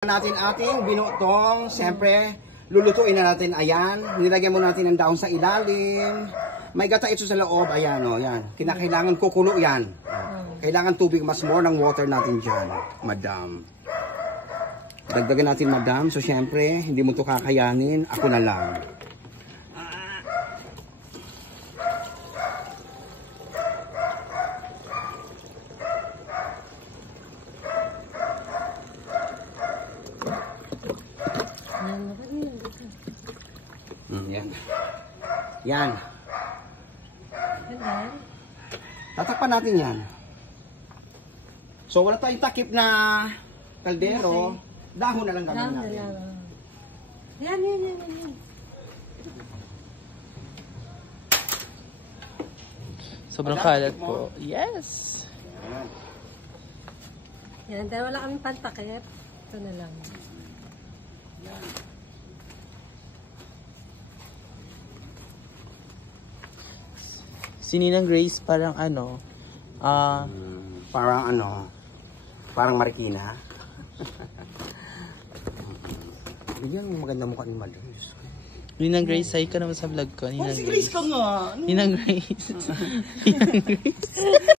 Natin ating binutong, siyempre lulutuin na natin, ayan, nilagyan mo natin ng daon sa ilalim, may gata ito sa loob, ayan o, yan, kinakailangan kukulo yan, kailangan tubig, mas more ng water natin dyan, madam. Dagdagan natin, madam, so siyempre, hindi mo ito kakayanin, ako na lang. Yan. Yan. Tatakpan natin yan. So, wala tayong takip na kaldero. Dahon na lang gagawin natin. Yan. Sobrang kalat po. Yes! Yan, dahil wala kaming pantakip. Ito na lang. Yan. Si Ninang Grace parang ano, parang Marikina. Bigyan mo maganda mukha ni Madam. Ninang Grace, say ka naman sa vlog ko. Ninang Si Grace ka nga. Ninang Grace. Ninang Grace.